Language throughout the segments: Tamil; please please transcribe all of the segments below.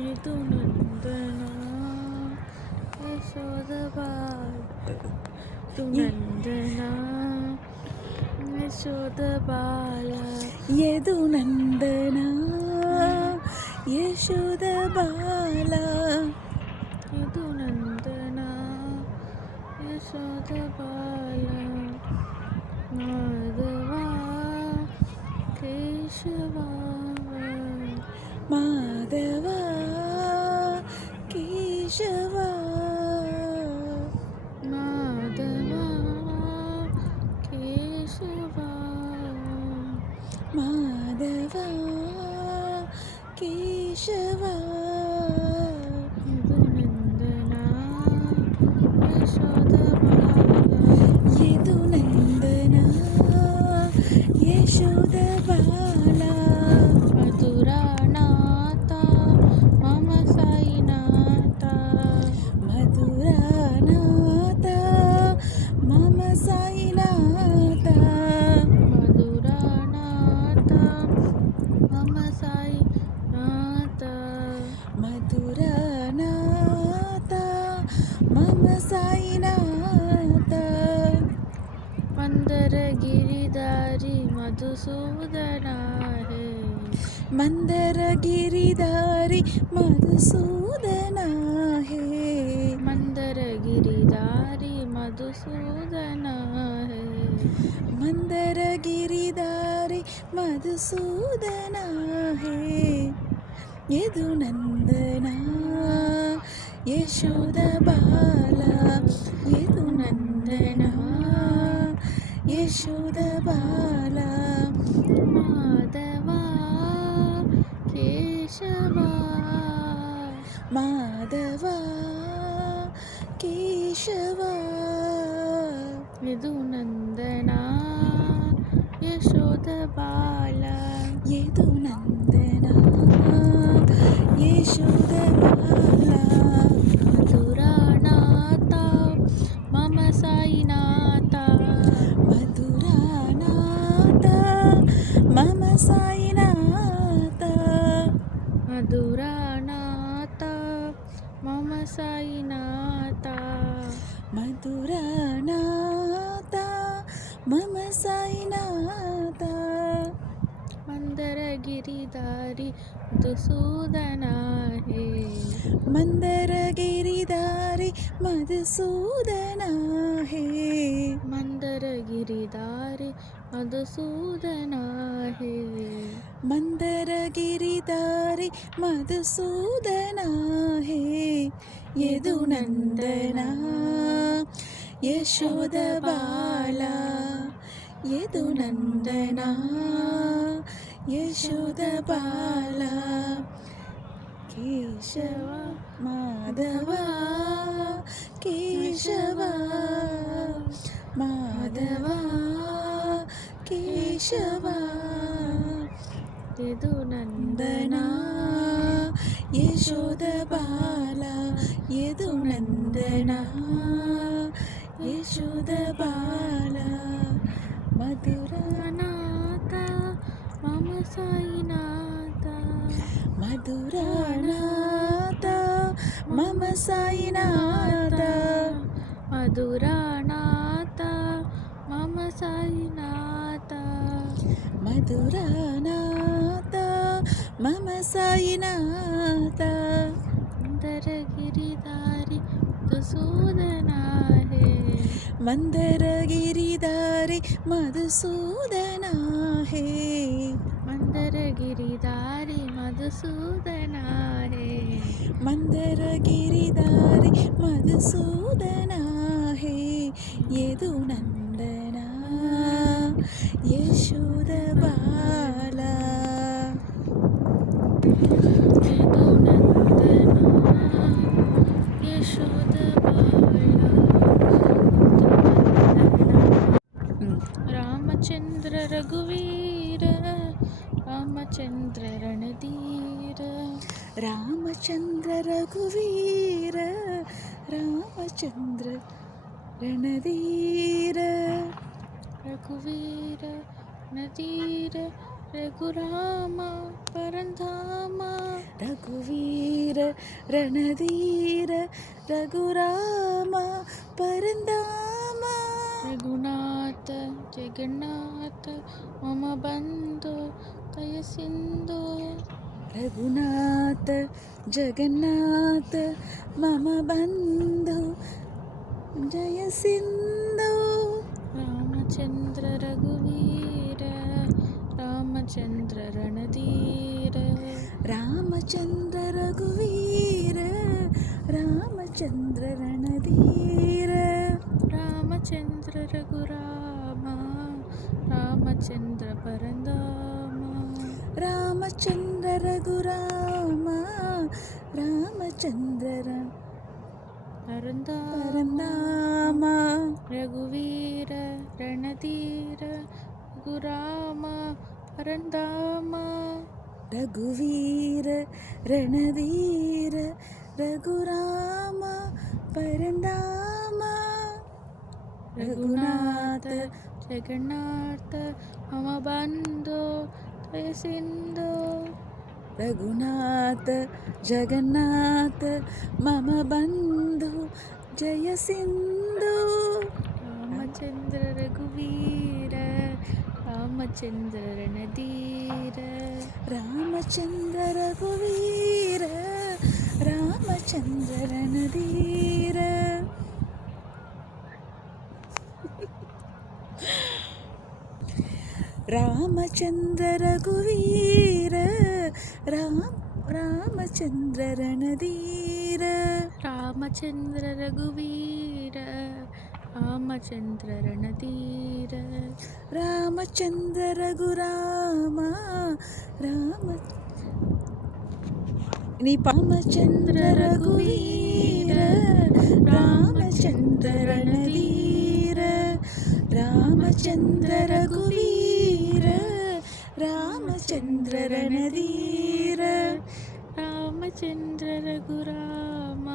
यदु नंदना यशोदा बाल तू नंदना यशोदा बाला यदु नंदना यशोदा बाला यदु नंदना यशोदा बाला माधवा केशवा माधवा केशवा माधवा केशवा माधवा केशवा यदु नंदना यशोदा बाला यदु नंदना यशोदा बाला मधुरा नाता मम साईनाथा मधुरा नाता मम साईनाथा मधुरा नाता मम साईनाथा मधुरा नाता मम साईनाथा मंदर गिरिधारी मधुसूदना है मंदर गिरिधारी मधुसूदना है मंदर गिरिधारी मधुसूदना है मंदर गिरिधारी मधुसूदना है यदु नंदना यशोदा बाला यदु नंदना यशोदा बाला माधवा केशवा माधवा केशवा यदु नंदना यशोदा बाला यदु नंदना यशोदा बाला मधुरा नाता मम साईनाथा मधुरा नाता मम साईनाथा मधुरा नाता मम साईनाथा मधुरा नाता मम साईनाथा मंदर गिरिधारी मधुसूदना है मंदर गिरिधारी मधुसूदना है मंदर गिरिधारी मधुसूदना है मंदर गिरिधारी मधुसूदना है यदु नंदना यशोदा बाला यदु नंदना यशोदा बाला केशवा माधवा केशवा माधवा केशवा यदु नंदना यशोदा बाला यदु नंदना यशोदा बाला मधुरा नाता मम साईनाथा मधुरा नाता मम साईनाथा मधुरा नाता मम साईनाथा मधुरा नाता मम साईनाथा मंदर गिरिधारी मधुसूदना है मंदर गिरिधारी मधुसूदना है मंदर गिरिधारी मधुसूदना है मंदर गिरिधारी मधुसूदना है यदु नंदना यशोदा बाला यदु नंदना यशोदा बाला रामचंद्र रघुवीर रामचंद्र रणधीर रामचंद्र रघुवीर रामचंद्र रणधीर रघुवीर नदीर रघुरामा परंधामा रघुवीर ரணதீர ரகுராம பரந்தாம ರಘುನಾಥ ಜಗನ್ನಾಥ ಮಮ ಬಂಧು ದಯ ಸಿಂಧು ರಘುನಾಥ ಜಗನ್ನಾಥ ಮಮ ಬಂಧು ಜಯ ಸಿಂಧು ರಾಮಚಂದ್ರ ರಘುವೀರ ರಾಮಚಂದ್ರ ರಣಧೀರ ರಾಮಚಂದ್ರ ರಘುವೀರ ರಾಮಚಂದ್ರ ರಣಧೀರ ರಾಮಚಂದ್ರ ರಘುರಾಮ ರಾಮಚಂದ್ರ ಪರಂಧಾಮ ರಾಮಚಂದ್ರ ರಘುರಾಮ ರಾಮಚಂದ್ರ ಪರಂಧಾಮ ರಘುವೀರ ರಣಧೀರ ರಘುರಾಮ ಪರಂಧಾಮ ರಘುವೀರ ರಣಧೀರ ರಘುರಾಮ ಪರಂಧಾಮ ರಘುನಾಥ ಜಗನ್ನಾಥ ಮಮ ಬಂಧು ದಯ ಸಿಂಧು ರಘುನಾಥ ಜಗನ್ನಾಥ ಮಮ ಬಂಧು ಜಯ ಸಿಂಧು ರಾಮಚಂದ್ರ ರಘುವೀರ ರಾಮಚಂದ್ರ ರಣಧೀರ ರಾಮಚಂದ್ರ ರಘುವೀರ ರಾಮಚಂದ್ರ ರಣಧೀರ ರಾಮಚಂದ್ರ ರಘುವೀರ ರಾಮಚಂದ್ರ ರಣಧೀರ ರಾಮಚಂದ್ರ ರಘುವೀರ ರಾಮಚಂದ್ರ ರಣಧೀರ ರಾಮಚಂದ್ರ ರಘುರಾಮ ರಾಮ ರಾಮಚಂದ್ರ ರಘುವೀರ ರಾಮಚಂದ್ರ ರಣಧೀರ ರಾಮಚಂದ್ರ ರಘುವೀರ ರಾಮಚಂದ್ರ ರಣಧೀರ ರಾಮಚಂದ್ರ ರಘುರಾಮ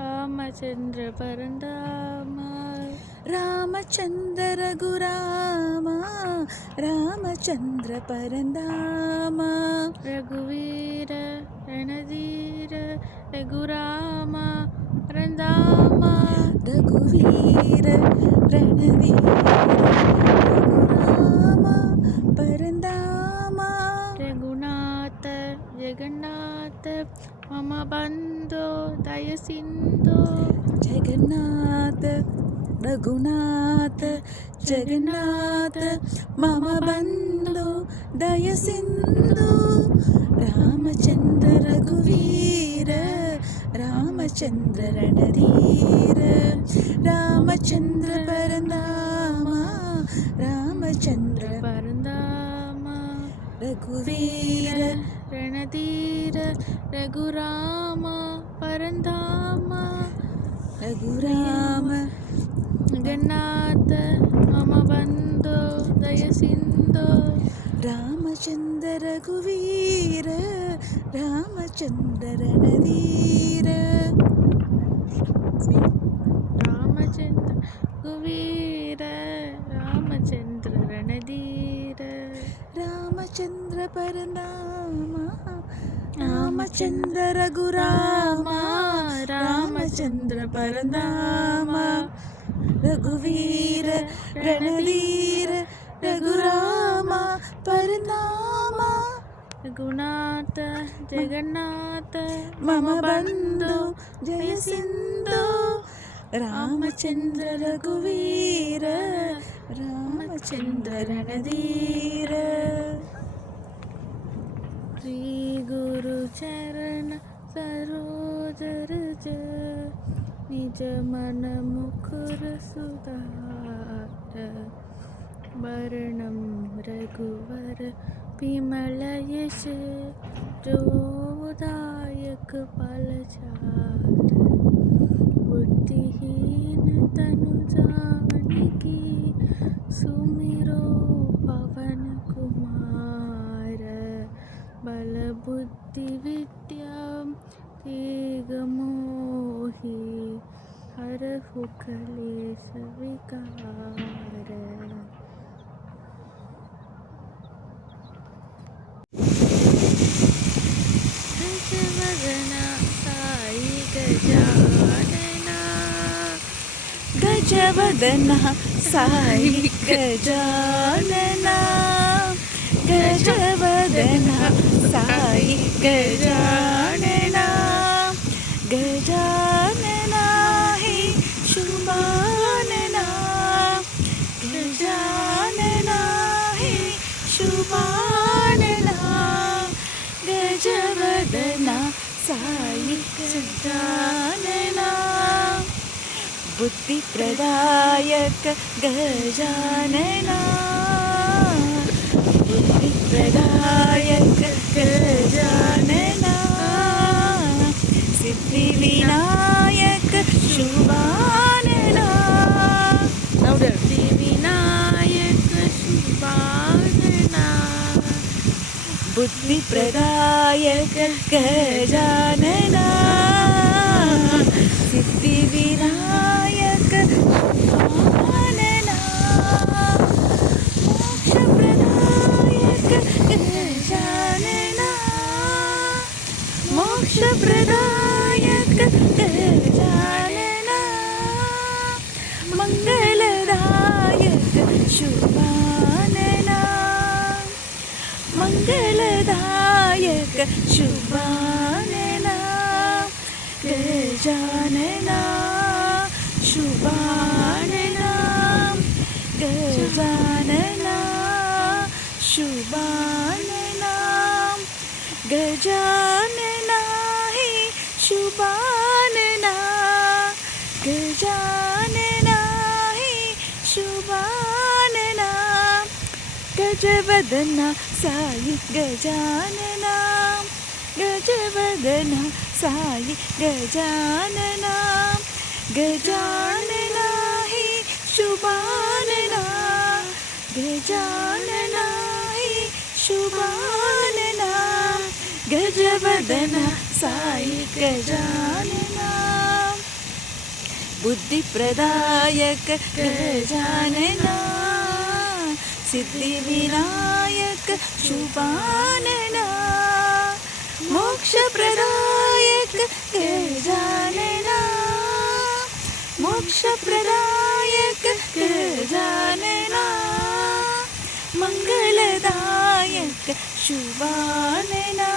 ರಾಮಚಂದ್ರ ಪರಂಧಾಮ ರಾಮಚಂದ್ರ ರಘುರಾಮ ರಾಮಚಂದ್ರ ಪರಂಧಾಮ ರಘುವೀರ ರಣಧೀರ ರಘುರಾಮ ಪರಂಧಾಮ ರಘುವೀರ ರಣಧೀರ ರಘುರಾಮ ಪರಂಧಾಮ ರಘುನಾಥ ಜಗನ್ನಾಥ ಮಮ ಬಂಧು ದಯ ಸಿಂಧು ಜಗನ್ನಾಥ ರಘುನಾಥ ಜಗನ್ನಾಥ ಮಮ ಬಂಧು ದಯ ಸಿಂಧು ರಾಮಚಂದ್ರ ರಘುವೀರ ರಾಮಚಂದ್ರ ರಣಧೀರ ರಾಮಚಂದ್ರ ಪರಂಧಾಮ ರಾಮಚಂದ್ರ ಪರಂಧಾಮ ರಘುವೀರ ರಣಧೀರ ರಘುರಾಮ ಪರಂಧಾಮ ರಘುರಾಮ ಜಗನ್ನಾಥ ಮಮ ಬಂಧು ದಯ ಸಿಂಧು ರಾಮಚಂದ್ರ ರಘುವೀರ ರಾಮಚಂದ್ರ ರಣಧೀರ ರಾಮಚಂದ್ರ ರಘುವೀರ ರಾಮಚಂದ್ರ ರಣಧೀರ ರಾಮಚಂದ್ರ ಪರಂಧಾಮ ರಾಮಚಂದ್ರ ರಘುರಾಮ ರಾಮಚಂದ್ರ ಪರಂಧಾಮ ರಘುವೀರ ರಣಧೀರ ರಘುರಾಮ ಪರಂಧಾಮ ರಘುನಾಥ ಜಗನ್ನಾಥ ಮಮ ಬಂಧು ಜಯ ಸಿಂಧು ರಾಮಚಂದ್ರ ರಘುವೀರ ರಾಮಚಂದ್ರ ರಣಧೀರ ಶ್ರೀ ಗುರು ಚರಣ सरोज रज निज मन मुकुर सुधार वर्णं रघुवर विमल यश जोदायक फलचार बुद्धिहीन तनु जानिके सुमिरो पवन कुमार बल बुद्धि विद्या तेग मोहि हरहु कलेश विकार वदन गजवदना साई गजानना गजवदना साई गजानना गजानना हे शुभानना गजानना हे शुभानना गजवदना साई गजानना बुद्धि प्रदायक गजानना बुद्धि प्रदायक गजानना सिद्धि विनायक शुभानना सिद्धि विनायक शुभानना बुद्धि प्रदायक गजानना सिद्धि विनायक शुभानना मोक्ष प्रदायक गजानना मोक्ष प्रदायक गजानना मंगलदायक शुभानना मंगलदायक शुभानना गजानना शुभानना गजानना शुभानना गजानना हे शुभानना गजानना हे शुभानना गजवदना साई गजानना गजवदना साई गजानना गजानना हे शुभानना गजानना हे शुभानना गजवदना साई गजानना बुद्धि प्रदायक गजानना सिद्धि विनायक शुभानना मोक्ष प्रदायक गजानना मोक्ष प्रदायक गजानना मंगलदायक शुभानना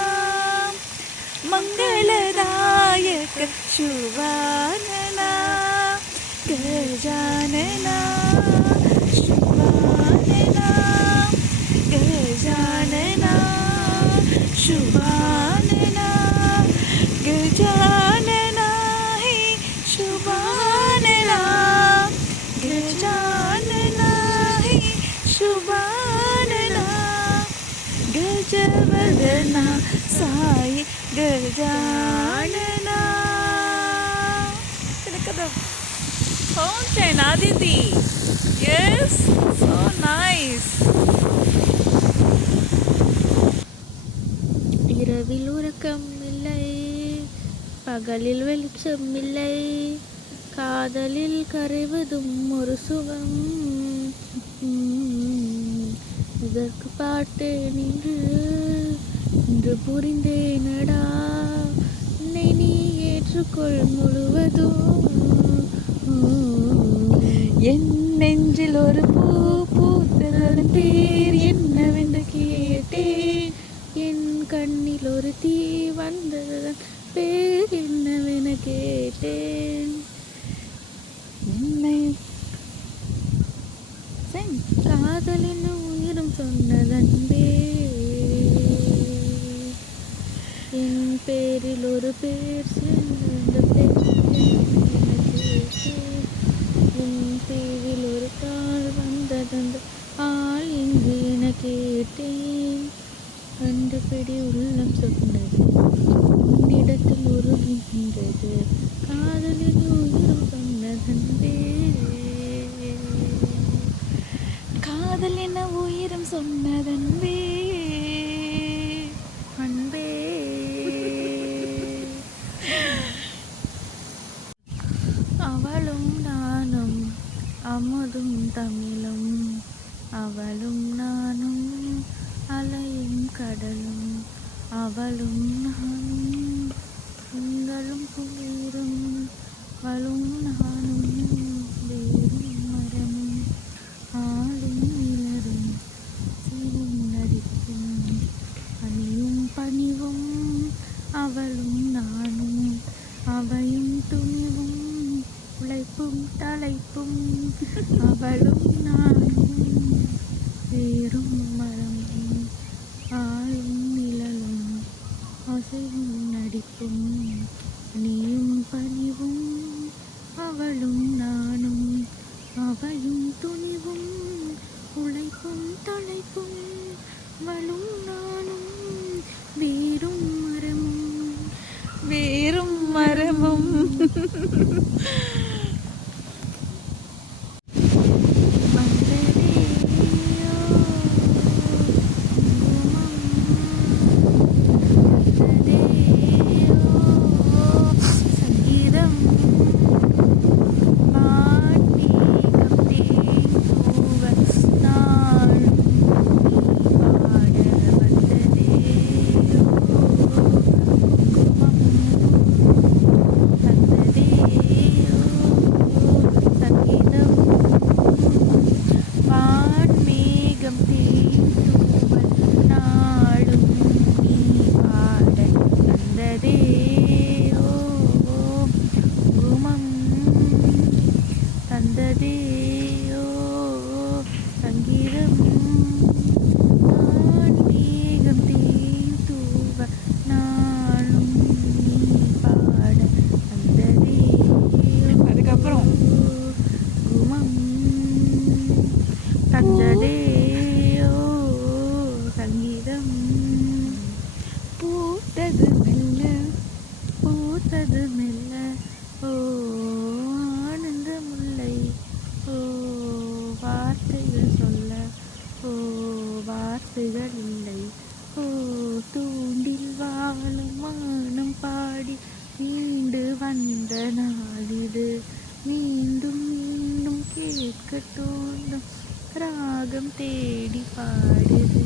मंगलदायक शुभानना गजानना शुभानना गजानना शुभानना गजानना हे शुभानना गजानना हे शुभानना गजवदना Sai Gajanana Fountain, Aditi. Yes, so nice. இரவில் உறக்கம் இல்லை, பகலில் வெளிச்சம் இல்லை, காதலில் கரைவதும் ஒரு சுகம். இதற்கு பாட்டேன் இன்று புரிந்தேனடா, என்னை நீ ஏற்றுக்கொள் முழுவதும். என் நெஞ்சில் ஒரு பூ பூத்ததன் பேர் என்னவென்று கேட்டேன், என் கண்ணில் ஒரு தீ வந்ததன் பேர் என்னவென கேட்டேன். என்னை காதல் என்ன உயிரும் சொன்னதன்பே, என் பேரில் ஒரு பேர் சேர்ந்த பேர் என்னவென கேட்டேன். என் பேரில் ஒரு தாள் வந்ததந்த ஆள் இங்கு என கேட்டேன். கண்டுபிடி உள்ளம் சொன்னது, உன்னிடத்தில் உருகின்றது, காதலின் உயிரும் சொன்னதன்பே. காதல் என்ன உயிரும் சொன்னதன்பே அன்பே. அவளும் நானும் அமுதும் தமிழும், அவளும் நானும் அலையும் கடலும், அவளும் நானும் உங்களும் குளிரும், அவளும் நானும் வேறும் அவளும் நானும் அவையும் துணிவும் உழைப்பும் தலைப்பும் அவளும் நானும் வேறும் மரமும் ஆளும் நிழலும் அசைவும் நடிப்பும் நீயும் பணிவும் அவளும் நானும் அவையும் துணிவும் உழைப்பும் தலைப்பும் அவளும் நானும் வேறும் மரமும் வந்ததேயோ வந்ததேயோ சங்கீதம் வான்மீகம் தேன்தூவ நாளும் நீ பாட வந்ததேயோ குங்குமம் தந்ததேயோ சங்கீதம் வான்மேகம் தேன்தூவல் நாளும் நீ பாட தந்ததேயோ குங்குமம் தந்ததேயோ சங்கீதம் வான்மேகம் தேன்தூவ நாளும் நீ பாட தந்ததேயோ அதுக்கப்புறம் குமம் தந்ததேயோ சங்கீதம் பூத்தது மெல்ல பூத்தது மெல்ல ஓ ஆனந்த முல்லை ஓ வார்த்தைகள் சொல்ல ஓ வார்த்தைகள் இல்லை ஓ தூண்டில் வாழும் வானம் பாடி மீண்டு வந்த நாளிது மீண்டும் மீண்டும் கேட்க தோன்றும் ராகம் தேடி பாடுது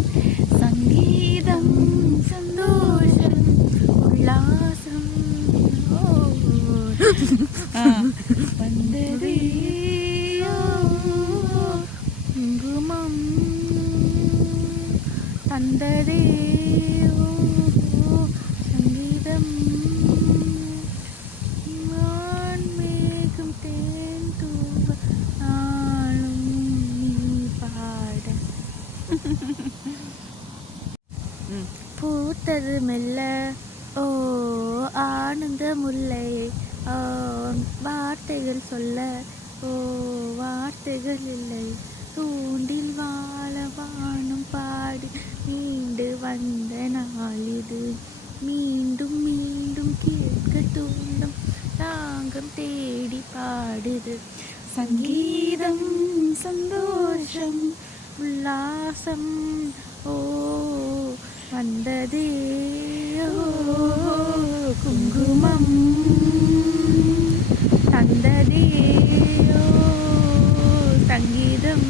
சங்கீதம் சந்தோஷம் உல்லாசம் ஓ வந்ததேயோ குங்குமம் தந்ததேயோ சங்கீதம் வான்மேகம் தேன்தூவ நாளும் நீ பாட பூத்தது மெல்ல ஓ ஆனந்த முல்லை ஓ வார்த்தைகள் சொல்ல ஓ வார்த்தைகள் இல்லை தூண்டில் வாழ வானம் பாடி மீண்டு வந்த நாளிது மீண்டும் மீண்டும் கேட்க தூண்டும் ராகம் தேடி பாடுது சங்கீதம் சந்தோஷம் உல்லாசம் ஓ வந்ததேயோ குங்குமம் தந்ததேயோ சங்கீதம்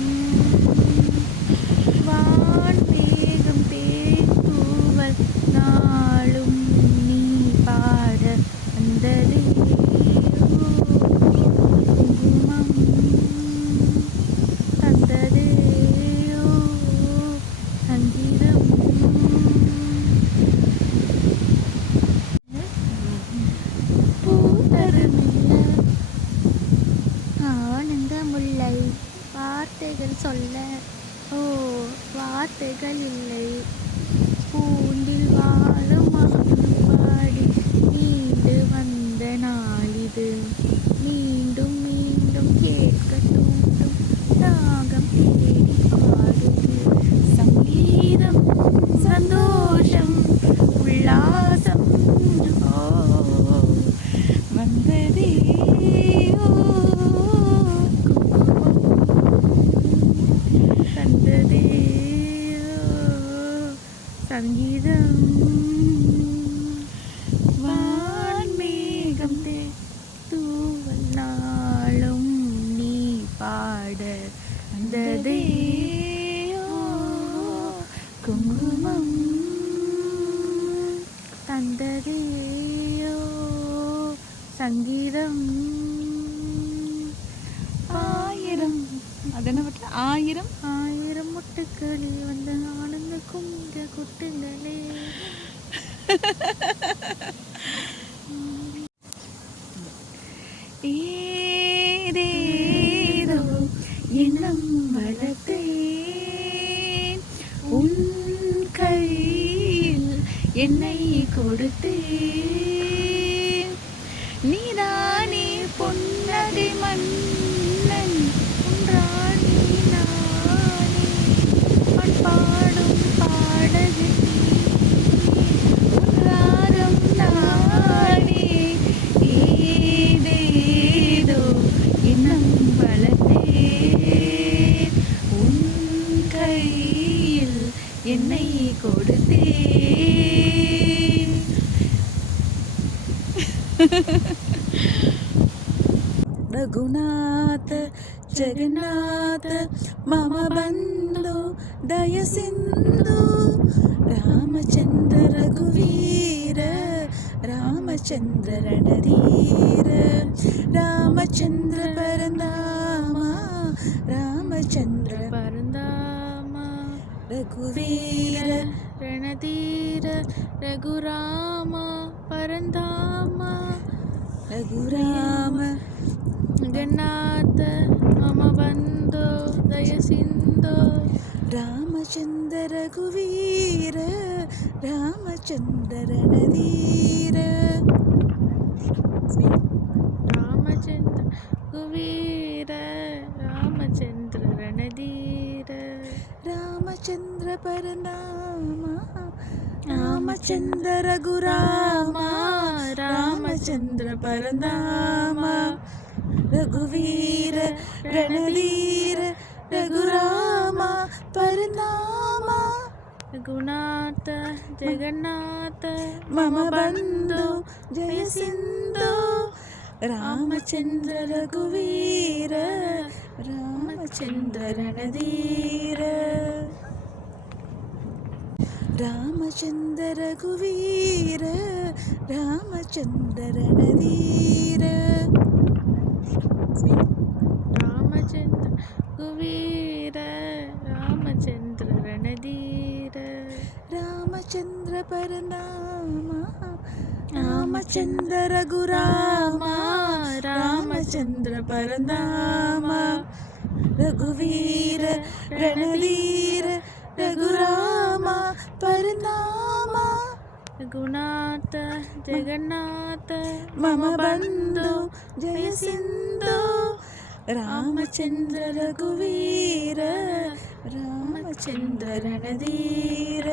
வான்மேகம் தேன்தூவல் நாளும் நீ பாட வந்ததேயோ குங்குமம் தந்ததேயோ சங்கீதம் பூத்தது மெல்ல ஆனந்த முல்லை வார்த்தைகள் சொல்ல ஓ வார்த்தைகள் இல்லை பூண்டில் வாழும் வானம் பாடி மீண்டு வந்த நாளிது மீண்டும் மீண்டும் கேட்க தூண்டும் ராகம் தேடி பாடுது சங்கீதம் சந்தோஷம் உல்லாசம் ஓ வந்ததேயோ தந்ததேயோ சங்கீதம் வான்மேகம் தூவல் நாளும் நீ பாட வந்ததேயோ குங்குமம் தந்ததேயோ சங்கீதம் ஆயிரம் அது என்ன பட்ட ஆயிரம் ஆயிரம் முட்டுக்களே வந்து ஆனந்த குங்க கொட்டுங்களே நீதானே பொன்னகை மன்னன் உன்றாணி நானே பண்பாடும் பாடகி ராகம் நானே ஏதேதோ எண்ணம் வளர்த்தேன் உன் கையில் என்னை கொடுத்தேன். ರಘುನಾಥ ಜಗನ್ನಾಥ ಮಮ ಬಂಧು ದಯ ಸಿಂಧು ರಾಮಚಂದ್ರ ರಘುವೀರ ರಾಮಚಂದ್ರ ರಣಧೀರ ರಾಮಚಂದ್ರ ಪರಂಧಾಮ ರಾಮಚಂದ್ರ ಪರಂಧಾಮ ರಘುವೀರ ರಣಧೀರ ರಘುರಾಮ ಪರಂಧಾಮ ರಘುರಾಮ ಜಗನ್ನಾಥ ಮಮ ಬಂಧು ದಯ ಸಿಂಧು ರಾಮಚಂದ್ರ ರಘುವೀರ ರಾಮಚಂದ್ರ ರಣಧೀರ ರಾಮಚಂದ್ರ ರಘುವೀರ ರಾಮಚಂದ್ರ ರಣಧೀರ ರಾಮಚಂದ್ರ ಪರನಾಮ ರಾಮಚಂದ್ರ ರಘುರಾಮ ರಾಮಚಂದ್ರ ಪರನಾಮ ರಘುವೀರ ರಣಧೀರ ರಘುರಾಮ ಪರನಾಮ ರಘುನಾಥ ಜಗನ್ನಾಥ ಮಮ ಬಂಧು ಜಯ ಸಿಂಧು ರಾಮಚಂದ್ರ ರಘುವೀರ ರಾಮಚಂದ್ರ ರಣಧೀರ ರಾಮಚಂದ್ರ ರಘುವೀರ ರಾಮಚಂದ್ರ ರಣಧೀರ ರಾಮಚಂದ್ರ ರಘುವೀರ ರಾಮಚಂದ್ರ ರಣಧೀರ ರಾಮಚಂದ್ರ ಪರನಾಮ ರಾಮಚಂದ್ರ ರಘುರಾಮ ರಾಮಚಂದ್ರ ಪರನಾಮ ರಘುವೀರ ರಣಧೀರ ರಘುರಾಮ ಪರನಾಮ ರಘುನಾಥ ಜಗನ್ನಾಥ ಮಮ ಬಂಧು ಜಯ ಸಿಂಧು ರಾಮಚಂದ್ರ ರಘುವೀರ ರಾಮಚಂದ್ರ ರಣಧೀರ